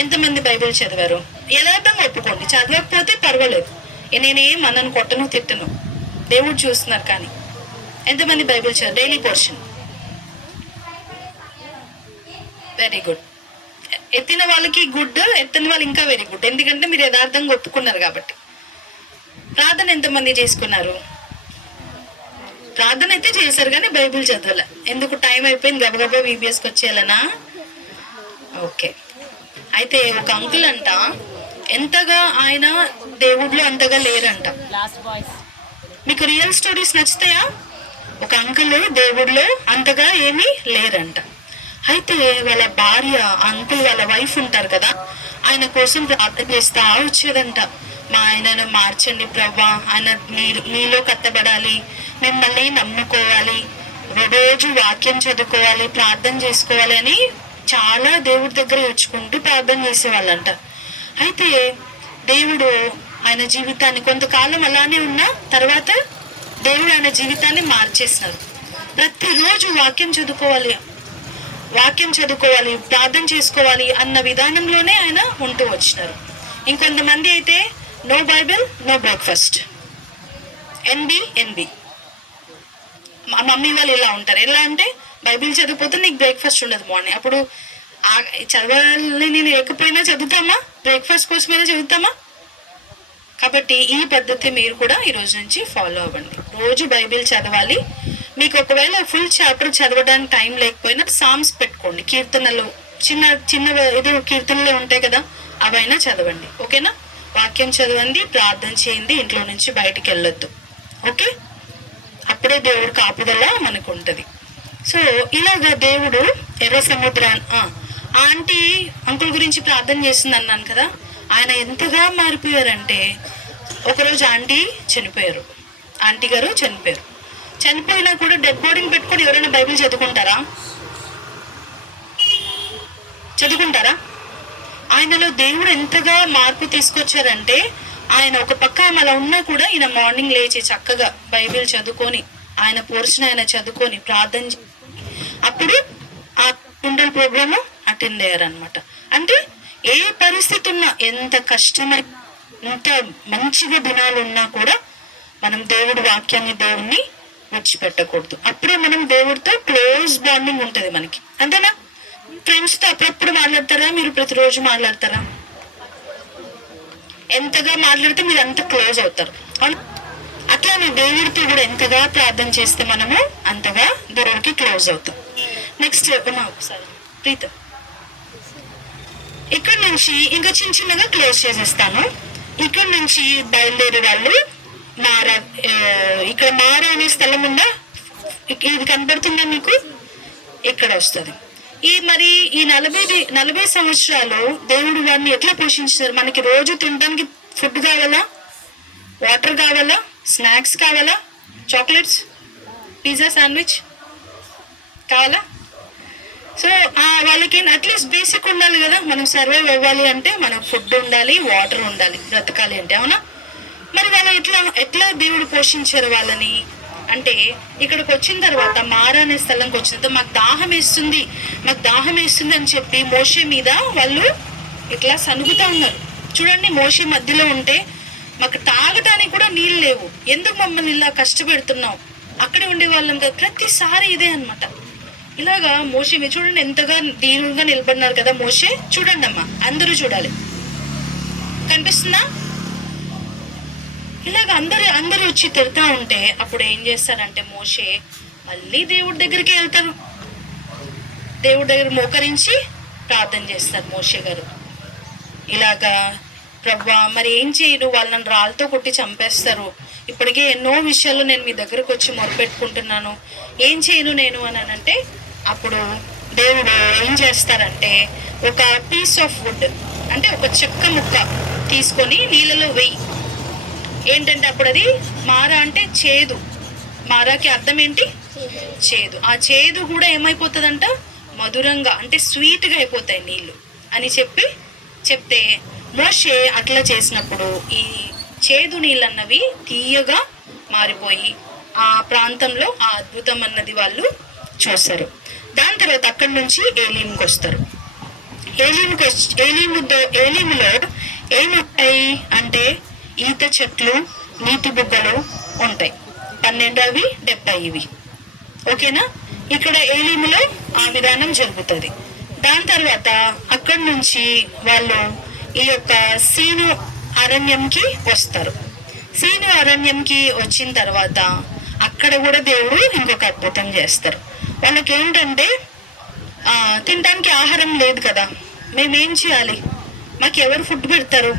ఎంతమంది బైబిల్ చదివారు? యథార్థంగా ఒప్పుకోండి, చదవకపోతే పర్వాలేదు, నేనేం మనను కొట్టను తిట్టను, దేవుడు చూస్తున్నారు. కానీ ఎంతమంది బైబిల్ చదివారు డైలీ పోర్షన్? Very good. ఎత్తిన వాళ్ళకి గుడ్, ఎత్తని వాళ్ళు ఇంకా వెరీ గుడ్, ఎందుకంటే మీరు యథార్థంగా ఒప్పుకున్నారు కాబట్టి. ప్రార్థన ఎంతమంది చేసుకున్నారు? ప్రార్థన అయితే చేశారు కానీ బైబిల్ చదవలే. ఎందుకు? టైం అయిపోయింది, గబగబా వీబీఎస్కి వచ్చేయాలనా? ఓకే. అయితే ఒక అంకుల్ అంట, ఎంతగా ఆయన దేవుడిలో అంతగా లేరంట. మీకు రియల్ స్టోరీస్ నచ్చుతాయా? ఒక అంకుల్ దేవుడిలో అంతగా ఏమీ లేరంట. అయితే వాళ్ళ భార్య, అంకుల్ వాళ్ళ వైఫ్ ఉంటారు కదా, ఆయన కోసం ప్రార్థన చేస్తా వచ్చేదంట. మా ఆయనను మార్చండి ప్రభా, ఆయన మీలో కట్టబడాలి, మిమ్మల్ని నమ్ముకోవాలి, రోజు వాక్యం చదువుకోవాలి, ప్రార్థన చేసుకోవాలి అని చాలా దేవుడి దగ్గర వచ్చుకుంటూ ప్రార్థన చేసేవాళ్ళంట. అయితే దేవుడు ఆయన జీవితాన్ని కొంతకాలం అలానే ఉన్నా తర్వాత దేవుడు ఆయన జీవితాన్ని మార్చేసినారు. ప్రతిరోజు వాక్యం చదువుకోవాలి, ప్రార్థన చేసుకోవాలి అన్న విధానంలోనే ఆయన ఉంటూ వచ్చినారు. ఇంకొంతమంది అయితే no Bible no breakfast, NB. మా మమ్మీ వాళ్ళు ఇలా ఉంటారు. ఎలా అంటే బైబిల్ చదివిపోతే నీకు బ్రేక్ఫాస్ట్ ఉండదు మార్నింగ్. అప్పుడు చదవాలి నేను లేకపోయినా చదువుతామా? బ్రేక్ఫాస్ట్ కోసమైనా చదువుతామా? కాబట్టి ఈ పద్ధతి మీరు కూడా ఈ రోజు నుంచి ఫాలో అవ్వండి. రోజు బైబిల్ చదవాలి. మీకు ఒకవేళ ఫుల్ చాప్టర్ చదవడానికి టైం లేకపోయినా సామ్స్ పెట్టుకోండి, కీర్తనలు, చిన్న ఏదో కీర్తనలు ఉంటాయి కదా, అవైనా చదవండి. ఓకేనా? వాక్యం చదవండి, ప్రార్థన చేయండి, ఇంట్లో నుంచి బయటికి వెళ్ళొద్దు. ఓకే? అప్పుడే దేవుడు కాపుదల మనకు ఉంటుంది. సో ఇలాగా దేవుడు ఎర్ర సముద్రాన్ని, ఆంటీ అంకుల్ గురించి ప్రార్థన చేస్తుంది అన్నాను కదా, ఆయన ఎంతగా మారిపోయారంటే ఒకరోజు ఆంటీ గారు చనిపోయారు. చనిపోయినా కూడా డెడ్ బాడీని పెట్టుకొని ఎవరైనా బైబిల్ చదువుకుంటారా? ఆయనలో దేవుడు ఎంతగా మార్పు తీసుకొచ్చారంటే, ఆయన ఒక పక్క అలా ఉన్నా కూడా ఈయన మార్నింగ్ లేచి చక్కగా బైబిల్ చదువుకొని, ఆయన పోర్షన్ ఆయన చదువుకొని ప్రార్థన, అప్పుడు ఆ కుండల ప్రోగ్రామ్ అటెండ్ అయ్యారనమాట. అంటే ఏ పరిస్థితి ఉన్నా, ఎంత కష్టమై, ఎంత మంచిగా దినాలు ఉన్నా కూడా మనం దేవుడి వాక్యాన్ని, దేవుణ్ణి విడిచిపెట్టకూడదు. అప్పుడే మనం దేవుడితో క్లోజ్ బాండింగ్ ఉంటుంది మనకి, అంతేనా? ఫ్రెండ్స్తో అప్పుడప్పుడు మాట్లాడతారా? మీరు ప్రతిరోజు మాట్లాడతారా? ఎంతగా మాట్లాడితే మీరు అంత క్లోజ్ అవుతారు. అట్లానే దేవుడితో కూడా ఎంతగా ప్రార్థన చేస్తే మనము అంతగా దేవుడికి క్లోజ్ అవుతాం. నెక్స్ట్ ఒకసారి ప్రీతం ఇక్కడ నుంచి ఇంకా చిన్నగా క్లోజ్ చేసేస్తాను. ఇక్కడ నుంచి బయలుదేరే వాళ్ళు మారా, ఇక్కడ మారా అనే స్థలం ఉందా, ఇది కనబడుతుందా మీకు? ఇక్కడ వస్తుంది. మరి ఈ 40 సంవత్సరాలు దేవుడు వారిని ఎట్లా పోషించారు? మనకి రోజు తినడానికి ఫుడ్ కావాలా, వాటర్ కావాలా, స్నాక్స్ కావాలా, చాక్లెట్స్, పిజ్జా, శాండ్విచ్ కావాలా? సో వాళ్ళకి అట్లీస్ట్ బేసిక్ ఉండాలి కదా. మనం సర్వైవ్ అవ్వాలి అంటే మనకు ఫుడ్ ఉండాలి, వాటర్ ఉండాలి, బ్రతకాలి అంటే, అవునా? మరి వాళ్ళు ఎట్లా దేవుడు పోషించారు వాళ్ళని అంటే, ఇక్కడికి వచ్చిన తర్వాత మారా అనే స్థలంకి వచ్చిన తర్వాత మాకు దాహం వేస్తుంది అని చెప్పి మోషే మీద వాళ్ళు ఇట్లా సనుగుతా ఉన్నారు. చూడండి, మోషే మధ్యలో ఉంటే మాకు తాగటానికి కూడా నీళ్ళు లేవు, ఎందుకు మమ్మల్ని ఇలా కష్టపెడుతున్నావు? అక్కడే ఉండే వాళ్ళం కదా, ప్రతిసారి ఇదే అనమాట. ఇలాగా మోషే మీరు చూడండి ఎంతగా దీనుగా నిలబడినారు కదా మోషే. చూడండి అమ్మా, అందరూ చూడాలి, కనిపిస్తుందా? ఇలాగ అందరూ వచ్చి తిడతా ఉంటే అప్పుడు ఏం చేస్తారంటే మోషే మళ్ళీ దేవుడి దగ్గరికి వెళ్తారు. దేవుడి దగ్గర మోకరించి ప్రార్థన చేస్తారు మోషే గారు. ఇలాగా, ప్రభువా మరి ఏం చేయను, వాళ్ళని రాళ్ళతో కొట్టి చంపేస్తారు, ఇప్పటికే ఎన్నో విషయాలు నేను మీ దగ్గరకు వచ్చి మొరపెట్టుకుంటున్నాను, ఏం చేయను నేను అని అంటే, అప్పుడు దేవుడు ఏం చేస్తారంటే ఒక పీస్ ఆఫ్ వుడ్ అంటే ఒక చెక్క ముక్క తీసుకొని నీళ్ళలో వెయ్యి. ఏంటంటే అప్పుడు అది మారా అంటే చేదు, మారాకి అర్థం ఏంటి? చేదు. ఆ చేదు కూడా ఏమైపోతుందంట, మధురంగా అంటే స్వీట్గా అయిపోతాయి నీళ్ళు అని చెప్తే మోషే అట్లా చేసినప్పుడు ఈ చేదు నీళ్ళు అన్నవి తీయగా మారిపోయి ఆ ప్రాంతంలో ఆ అద్భుతం అన్నది వాళ్ళు చూస్తారు. దాని తర్వాత అక్కడి నుంచి ఏలీముకి వస్తారు. ఏలీములో ఏముంటాయి అంటే ఈత చెట్లు, నీటి బుగ్గలు ఉంటాయి. 12 అవి 70 ఇవి. ఓకేనా? ఇక్కడ ఏలీములో ఆ విధానం జరుగుతుంది. దాని తర్వాత అక్కడి నుంచి వాళ్ళు ఈ యొక్క సీను అరణ్యంకి వస్తారు. సీను అరణ్యంకి వచ్చిన తర్వాత అక్కడ కూడా దేవుడు ఇంకొక అద్భుతం చేస్తారు. వాళ్ళకి ఏంటంటే తినడానికి ఆహారం లేదు కదా, మేమేం చేయాలి, మాకు ఎవరు ఫుడ్ పెడతారు,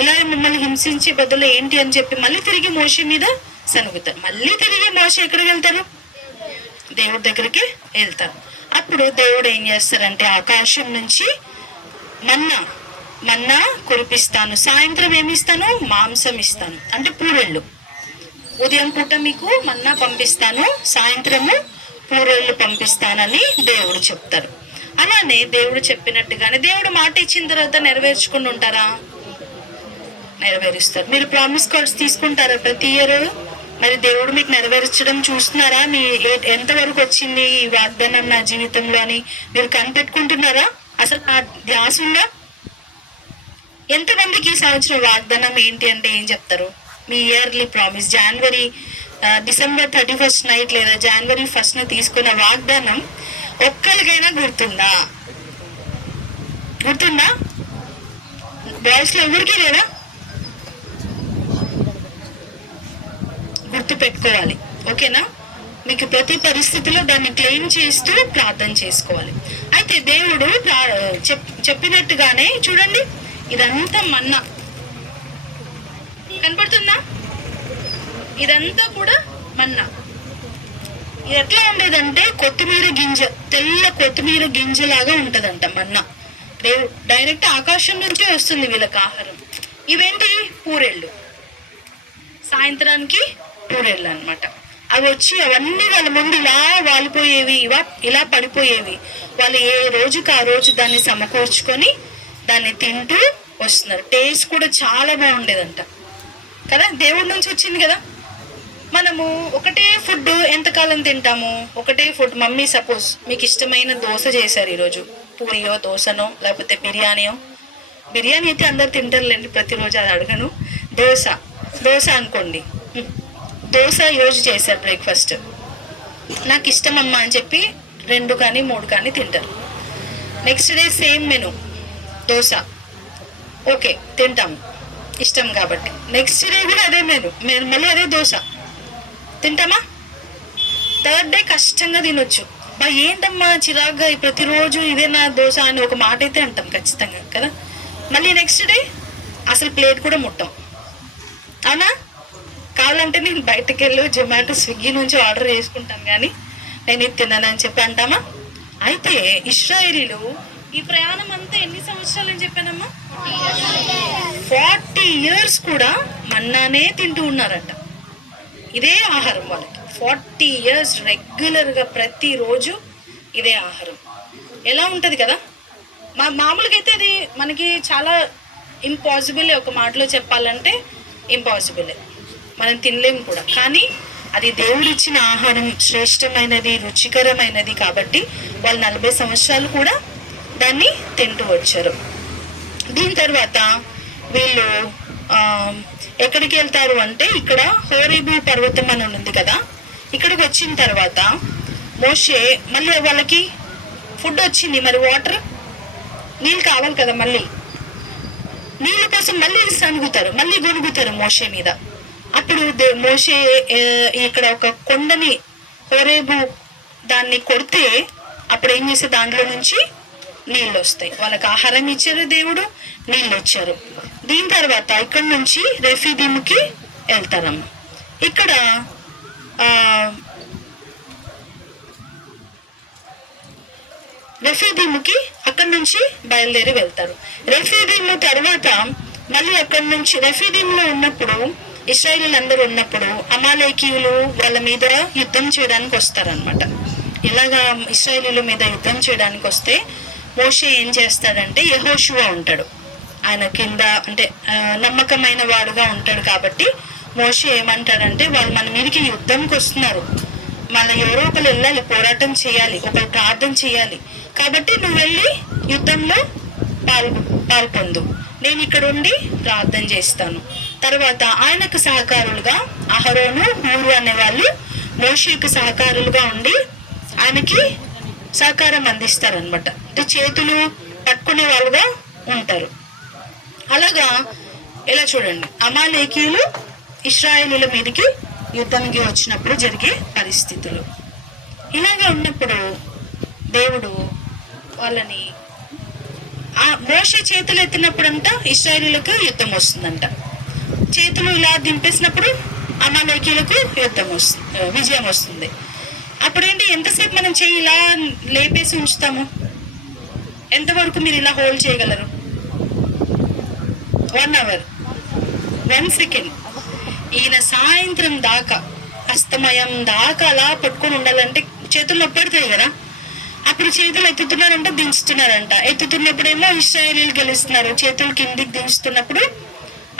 ఇలా మిమ్మల్ని హింసించే బదులు ఏంటి అని చెప్పి మళ్ళీ తిరిగి మోషే మీద సనుగుతారు. మళ్ళీ తిరిగి మోషే ఎక్కడికి వెళ్తారు? దేవుడి దగ్గరికి వెళ్తారు. అప్పుడు దేవుడు ఏం చేస్తారంటే ఆకాశం నుంచి మన్నా కురిపిస్తాను, సాయంత్రం ఏమిస్తాను, మాంసం ఇస్తాను అంటే పూరెళ్ళు. ఉదయం పూట మీకు మన్నా పంపిస్తాను, సాయంత్రము పూరెళ్ళు పంపిస్తానని దేవుడు చెప్తారు. అలానే దేవుడు చెప్పినట్టుగానే దేవుడు మాట ఇచ్చిన తర్వాత నెరవేర్చుకుని ఉంటారా? నెరవేరుస్తారు. మీరు ప్రామిస్ కార్డ్స్ తీసుకుంటారా ప్రతి ఇయర్? మరి దేవుడు మీకు నెరవేర్చడం చూస్తున్నారా? మీ ఎంతవరకు వచ్చింది ఈ వాగ్దానం నా జీవితంలో అని మీరు కనిపెట్టుకుంటున్నారా? అసలు నా ధ్యాస ఉందా? ఎంతమందికి ఈ సంవత్సరం వాగ్దానం ఏంటి అంటే ఏం చెప్తారు? మీ yearly promise December 31st night లేదా January 1st తీసుకున్న వాగ్దానం ఒక్కరికైనా గుర్తుందా? బాయ్స్ లో ఎవరికి లేదా? గుర్తు పెట్టుకోవాలి. ఓకేనా? మీకు ప్రతి పరిస్థితిలో దాన్ని క్లెయిమ్ చేస్తూ ప్రార్థన చేసుకోవాలి. అయితే దేవుడు చెప్పినట్టుగానే చూడండి, ఇదంతా మన్నా కనపడుతుందా? ఇదంతా కూడా మన్నా. ఇది ఎట్లా ఉండేదంటే కొత్తిమీర గింజ, తెల్ల కొత్తిమీర గింజలాగా ఉంటదంట మన్నా. డైరెక్ట్ ఆకాశం నుంచే వస్తుంది వీళ్ళకి ఆహారం. ఇవేంటి? పూరెళ్ళు. సాయంత్రానికి పూరెళ్ళు అనమాట. అవి వచ్చి అవన్నీ వాళ్ళ ముందు ఇలా వాలిపోయేవి, ఇలా పడిపోయేవి. వాళ్ళు ఏ రోజుకి ఆ రోజు దాన్ని సమకూర్చుకొని దాన్ని తింటూ వస్తున్నారు. టేస్ట్ కూడా చాలా బాగుండేదంట కదా, దేవుడి నుంచి వచ్చింది కదా. మనము ఒకటే ఫుడ్ ఎంతకాలం తింటాము? ఒకటే ఫుడ్. మమ్మీ సపోజ్ మీకు ఇష్టమైన దోశ చేశారు ఈరోజు, పూరియో దోశనో లేకపోతే బిర్యానీ అయితే అందరు తింటారులేండి ప్రతిరోజు, అది అడగను. దోశ అనుకోండి, దోశ ఈరోజు చేశారు బ్రేక్ఫాస్ట్, నాకు ఇష్టం అమ్మా అని చెప్పి 2 కానీ 3 కానీ తింటారు. Next day same menu dosa, okay తింటాము. ఇష్టం కాబట్టి. నెక్స్ట్ డే కూడా అదే మేము మళ్ళీ అదే దోశ తింటామా? థర్డ్ డే కష్టంగా తినొచ్చు. ఏంటమ్మా చిరాగ్గా ప్రతిరోజు ఇదే నా దోశ అని ఒక మాట అయితే అంటాం ఖచ్చితంగా కదా. మళ్ళీ నెక్స్ట్ డే అసలు ప్లేట్ కూడా ముట్టాం, అవునా? కావాలంటే నేను బయటకు వెళ్ళి జొమాటో స్విగ్గీ నుంచి ఆర్డర్ చేసుకుంటాను, కానీ నేను ఇది తిన్నానని చెప్పి అంటామా? అయితే ఇశ్రాయేలీలు ఈ ప్రయాణం అంతా ఎన్ని సంవత్సరాలు అని చెప్పానమ్మా? 40 years కూడా మన్నానే తింటూ ఉన్నారట. ఇదే ఆహారం వాళ్ళకి 40 years రెగ్యులర్గా ప్రతిరోజు ఇదే ఆహారం. ఎలా ఉంటుంది కదా. మామూలుగా అయితే అది మనకి చాలా ఇంపాసిబుల్, ఒక మాటలో చెప్పాలంటే ఇంపాసిబుల్, మనం తినలేము కూడా. కానీ అది దేవుడిచ్చిన ఆహారం, శ్రేష్టమైనది, రుచికరమైనది కాబట్టి వాళ్ళు 40 సంవత్సరాలు కూడా దాన్ని తింటూ వచ్చారు. దీని తర్వాత వీళ్ళు ఎక్కడికి వెళ్తారు అంటే, ఇక్కడ హోరేబు పర్వతం అని ఉంది కదా, ఇక్కడికి వచ్చిన తర్వాత మోషే మళ్ళీ వాళ్ళకి ఫుడ్ వచ్చింది, మరి వాటర్ నీళ్ళు కావాలి కదా, మళ్ళీ నీళ్ళ కోసం మళ్ళీ సనుగుతారు, మళ్ళీ గొనుగుతారు మోషే మీద. అప్పుడు మోషే ఇక్కడ ఒక కొండని హోరేబు దాన్ని కొడితే అప్పుడు ఏం చేస్తే దాంట్లో నుంచి నీళ్ళు వస్తాయి. వాళ్ళకి ఆహారం ఇచ్చారు దేవుడు, నీళ్ళు వచ్చారు. దీని తర్వాత ఇక్కడ నుంచి రెఫీదీముకి వెళ్తారమ్మ. ఇక్కడ రెఫీదీముకి అక్కడి నుంచి బయలుదేరి వెళ్తారు. రెఫీదీము తర్వాత మళ్ళీ అక్కడి నుంచి రెఫీదీములో ఉన్నప్పుడు ఇశ్రాయేలీలు అందరూ ఉన్నప్పుడు అమాలేకీయులు వాళ్ళ మీద యుద్ధం చేయడానికి వస్తారనమాట. ఇలాగా ఇశ్రాయేలీల మీద యుద్ధం చేయడానికి వస్తే మోషే ఏం చేస్తాడంటే, యెహోషువ ఉంటాడు ఆయన కింద, అంటే నమ్మకమైన వాడుగా ఉంటాడు కాబట్టి మోషే ఏమంటాడంటే, వాళ్ళు మన మీదకి యుద్ధంకి వస్తున్నారు, మళ్ళీ ఎవరో ఒకరు వెళ్ళాలి, పోరాటం చేయాలి, ఒకరు ప్రార్థన చేయాలి, కాబట్టి నువ్వు వెళ్ళి యుద్ధంలో పాల్పొందు, నేను ఇక్కడ ఉండి ప్రార్థన చేస్తాను. తర్వాత ఆయనకు సహకారులుగా అహరోను, హూరు అనే వాళ్ళు మోషేకు సహకారులుగా ఉండి ఆయనకి సహకారం అందిస్తారనమాట. అంటే చేతులు పట్టుకునే వాళ్ళుగా ఉంటారు. అలాగా ఇలా చూడండి, అమాలేకీయులు ఇశ్రాయేలీల మీదకి యుద్ధానికి వచ్చినప్పుడు జరిగే పరిస్థితులు. ఇలాగా ఉన్నప్పుడు దేవుడు వాళ్ళని మోషే చేతులు ఎత్తినప్పుడంట ఇశ్రాయేలీలకు యుద్ధం వస్తుందంట. చేతులు ఇలా దింపేసినప్పుడు అమాలేకీయులకు విజయం వస్తుంది. అప్పుడేంటి, ఎంతసేపు మనం చెయ్యి ఇలా లేపేసి ఉంచుతాము? ఎంతవరకు మీరు ఇలా హోల్డ్ చేయగలరు? 1 hour, 1 second. ఈయన సాయంత్రం దాకా, అస్తమయం దాకా అలా పట్టుకొని ఉండాలంటే చేతులు నొప్పెడతాయి కదా. అప్పుడు చేతులు ఎత్తుతున్నారంట, దించుతున్నారంట. ఎత్తుతున్నప్పుడేమో ఇశ్రాయేలీలు గెలుస్తున్నారు, చేతులు కిందికి దించుతున్నప్పుడు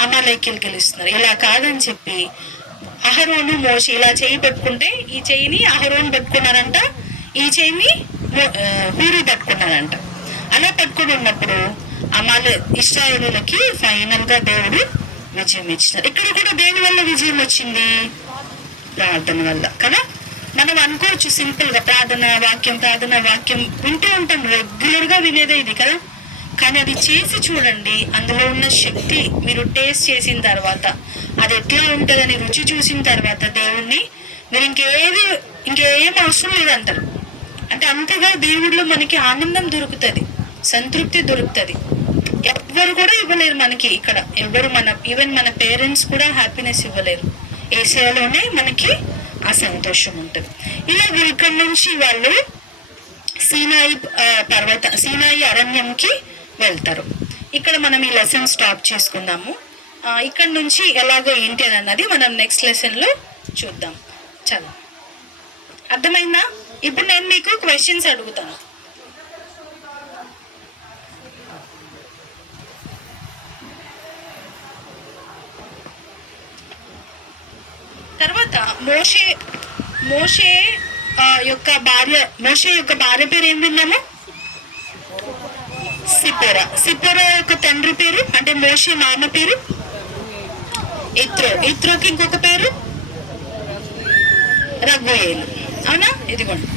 అమాలేకీయులు గెలుస్తున్నారు. ఇలా కాదని చెప్పి అహరోను మోషే ఇలా చేయి పెట్టుకుంటే ఈ చేయిని అహరోను పట్టుకున్నారంట, ఈ చేయిని హూరు పట్టుకున్నారంట. అలా పట్టుకుని ఉన్నప్పుడు ఇశ్రాయేలీలకి ఫైనల్ గా దేవుడు విజయం ఇచ్చినారు. ఇక్కడ కూడా దేని వల్ల విజయం వచ్చింది? ప్రార్థన వల్ల కదా. మనం అనుకోవచ్చు సింపుల్ గా ప్రార్థన వాక్యం వింటూ ఉంటాం, రెగ్యులర్ గా వినేదే ఇది కదా. కానీ అది చేసి చూడండి, అందులో ఉన్న శక్తి మీరు టేస్ట్ చేసిన తర్వాత, అది ఎట్లా ఉంటుందని రుచి చూసిన తర్వాత దేవుణ్ణి మీరు ఇంకేం అవసరం లేదంటారు. అంటే అంతగా దేవుడిలో మనకి ఆనందం దొరుకుతుంది, సంతృప్తి దొరుకుతుంది. ఎవ్వరు కూడా ఇవ్వలేరు మనకి ఇక్కడ, ఈవెన్ మన పేరెంట్స్ కూడా హ్యాపీనెస్ ఇవ్వలేరు. యేసయ్యలోనే మనకి ఆ సంతోషం ఉంటుంది. ఇలాగ ఇక్కడ నుంచి వాళ్ళు సీనాయి అరణ్యంకి వెళ్తారు. ఇక్కడ మనం ఈ లెసన్ స్టాప్ చేసుకుందాము. ఇక్కడ నుంచి ఎలాగో ఏంటి అని అన్నది మనం నెక్స్ట్ లెసన్లో చూద్దాం. చదువు అర్థమైందా? ఇప్పుడు నేను మీకు క్వశ్చన్స్ అడుగుతాను. తర్వాత మోషే యొక్క భార్య పేరు ఏం విన్నాము? సిపోరా యొక్క తండ్రి పేరు, అంటే మోషే మామ పేరు ఇత్రోకి ఇంకొక పేరు రఘుయేలు, అవునా? ఇదిగోండి,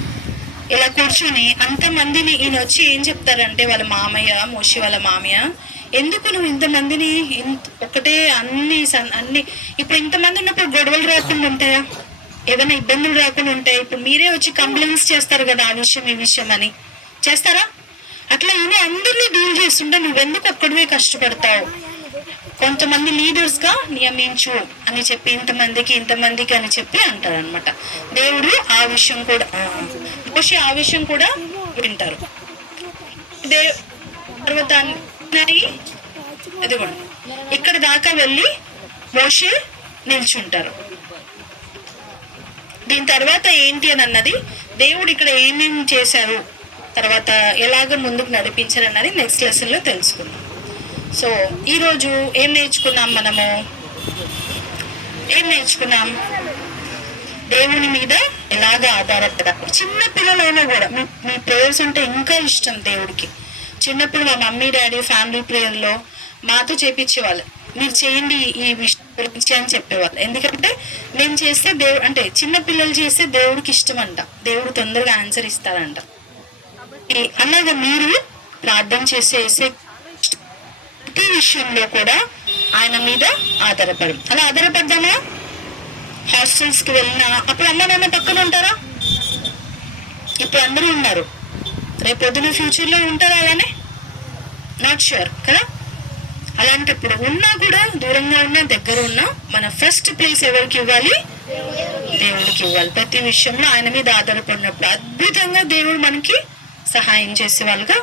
ఇలా కూర్చొని అంతమందిని ఈయన వచ్చి ఏం చెప్తారంటే, వాళ్ళ మామయ్య మోషే వాళ్ళ మామయ్య ఎందుకు నువ్వు ఇంతమందిని ఒకటే అన్ని ఇప్పుడు ఇంతమంది ఉన్నప్పుడు గొడవలు రాకుండా ఉంటాయా? ఏదైనా ఇబ్బందులు రాకుండా ఉంటాయి? ఇప్పుడు మీరే వచ్చి కంప్లైంట్స్ చేస్తారు కదా, ఆ విషయం ఈ విషయం అని చేస్తారా? అట్లా ఈయన అందరినీ డీల్ చేస్తుంటే నువ్వెందుకు ఒక్కడివే కష్టపడతావు? కొంతమంది లీడర్స్ గా నియమించు అని చెప్పి ఇంతమందికి అని చెప్పి అంటారు అనమాట. దేవుడు ఆ విషయం కూడా మోషే ఆ విషయం కూడా వింటారు. పర్వతాన్ని ఇదిగోండి ఇక్కడ దాకా వెళ్ళి మోషే నిల్చుంటారు. దీని తర్వాత ఏంటి అని అన్నది, దేవుడు ఇక్కడ ఏమేమి చేశారు, తర్వాత ఎలాగ ముందుకు నడిపించారు అన్నది నెక్స్ట్ లెసన్ లో తెలుసుకుందాం. సో ఈరోజు ఏం నేర్చుకున్నాం? దేవుని మీద ఎలాగ ఆధారపడాలి. చిన్న పిల్లలైనా కూడా మీ ప్రేయర్స్ అంటే ఇంకా ఇష్టం దేవుడికి. చిన్నప్పుడు మా మమ్మీ డాడీ ఫ్యామిలీ ప్రేయర్లో మాతో చేపించేవాళ్ళు. మీరు చేయండి ఈ విషయం గురించి అని చెప్పేవాళ్ళు. ఎందుకంటే మేము చేస్తే అంటే చిన్న పిల్లలు చేస్తే దేవుడికి ఇష్టం అంట, దేవుడు తొందరగా ఆన్సర్ ఇస్తారంట. అలాగే మీరు ప్రార్థన చేసే ప్రతి విషయంలో కూడా ఆయన మీద ఆధారపడం. అలా ఆధారపడ్డామా? హాస్టల్స్కి వెళ్ళినా అప్పుడు అమ్మ నాన్న పక్కన ఉంటారా? ఇప్పుడు అందరూ ఉన్నారు, రేపు పొద్దున ఫ్యూచర్లో ఉంటారా? అలానే నాట్ ష్యూర్ కదా. అలాంటప్పుడు ఉన్నా కూడా దూరంగా ఉన్నా దగ్గర ఉన్నా మన ఫస్ట్ ప్లేస్ ఎవరికి ఇవ్వాలి? దేవుడికి ఇవ్వాలి. ప్రతి విషయంలో ఆయన మీద ఆధారపడినప్పుడు అద్భుతంగా దేవుడు మనకి సహాయం చేసే వాళ్ళుగా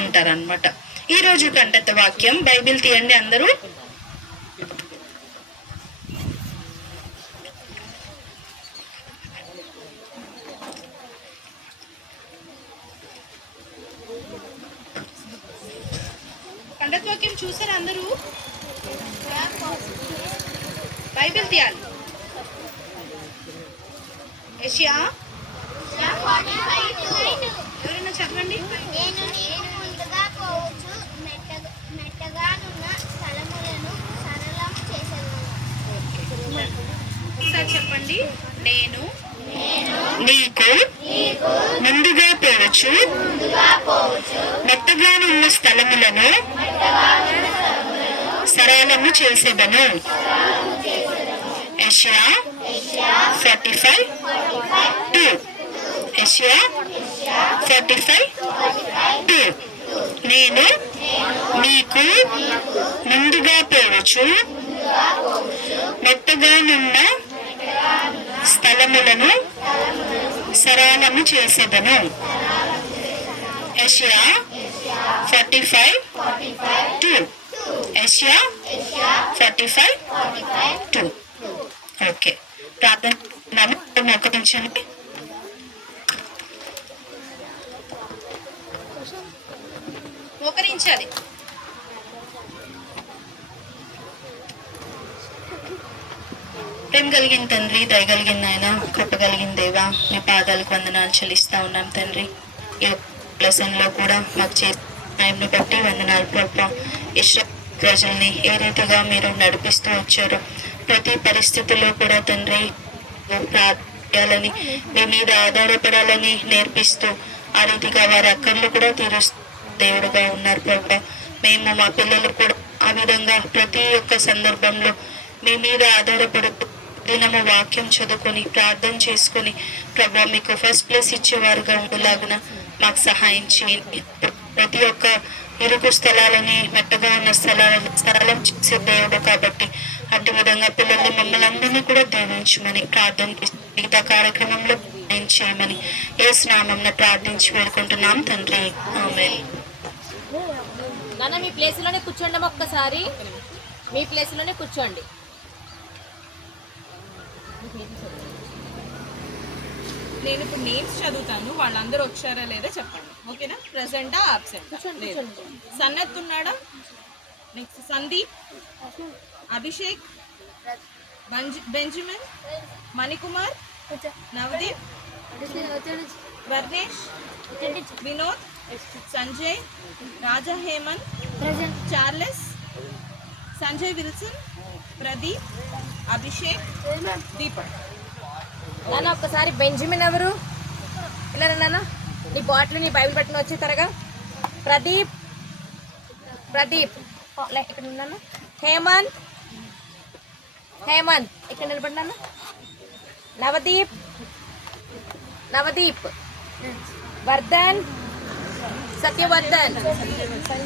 ఉంటారనమాట. ఈ రోజు కంటత వాక్యం, బైబిల్ తీయండి అందరూ. కంటత వాక్యం చూసారు అందరూ? బైబిల్ తీయాలి. యెషయా ఎవరైనా చెప్పండి. ఒకసారి చెప్పండి. నేను నీకు ముందుగా పోవచ్చు, మెత్తగానున్న స్థలములను సరళము చేసేదను. యెషయా 45:2. యెషయా 45:2. నేను నీకు ముందుగా పోవచ్చు, మెత్తగానున్న స్థలములను సరళము చేసేదను. యెషయా 45:2. యెషయా 45:2. ఓకే, ప్రార్థన మోకరించండి. మోకరించాలి. ప్రేమ కలిగిన తండ్రి, దయగలిగిన ఆయన, కృప కలిగిన దేవా, మీ పాదాలకు వందనాలు చెల్లిస్తా ఉన్నాం తండ్రి. ఈ లెసన్ లో కూడా మాకు చేసిన బట్టి వందనాలు ప్రభా. ఇస్రాయేలు ప్రజల్ని ఏ రీతిగా మీరు నడిపిస్తూ వచ్చారు, ప్రతి పరిస్థితుల్లో కూడా తండ్రి ప్రార్థించాలని, మీ మీద ఆధారపడాలని నేర్పిస్తూ ఆ రీతిగా వారి అక్కర్లు కూడా తీరుస్తూ దేవుడుగా ఉన్నారు ప్రభా. మేము మా పిల్లలు కూడా ఆ విధంగా ప్రతి ఒక్క సందర్భంలో మీ మీద ఆధారపడుతూ దినము వాక్యం చదువుకొని ప్రార్థన చేసుకొని ప్రభా మీకు ఫస్ట్ ప్లేస్ ఇచ్చేవారుగా ఉండేలాగున మాకు సహాయం చేయండి. ప్రతి ఒక్క ఇరుకు స్థలాలని, మెట్టగా ఉన్న స్థలాలని సరళం చేసే దేవుడు కాబట్టి అటు విధంగా పిల్లల్ని మమ్మల్ని అందరినీ కూడా దీవించమని ప్రార్థన మిగతా కార్యక్రమంలో చేయమని యేసు నామమున ప్రార్థించి వేడుకుంటున్నాం తండ్రి, ఆమేన్. నాన్న మీ ప్లేస్ లోనే కూర్చోండి, ఒక్కసారి మీ ప్లేస్ లోనే కూర్చోండి. నేను ఇప్పుడు నేమ్స్ చదువుతాను, వాళ్ళందరూ వచ్చారా లేదా చెప్పండి, ఓకేనా? ప్రెసెంటా అబ్సెంట్? సన్నత్ ఉన్నాడా? నెక్స్ట్ సందీప్, అభిషేక్, బెంజమిన్, మణికుమార్, నవదీప్, వర్ణేష్, వినోద్, సంజయ్, రాజా హేమంత్, చార్లెస్, సంజయ్ విల్సన్, ప్రదీప్, అభిషేక్, దీపక్. నాన్న ఒక్కసారి బెంజమిన్ ఎవరు? ఇలా నాన్న నీ బాటిల్ నీ బైబిల్ పట్టుకుని వచ్చి త్వరగా. ప్రదీప్, ఇక్కడ ఉన్నాను. హేమంత్, హేమంత్ ఇక్కడ నిలబడినాను. నవదీప్, నవదీప్. వర్ధన్, సత్యవర్ధన్. సంజయ్.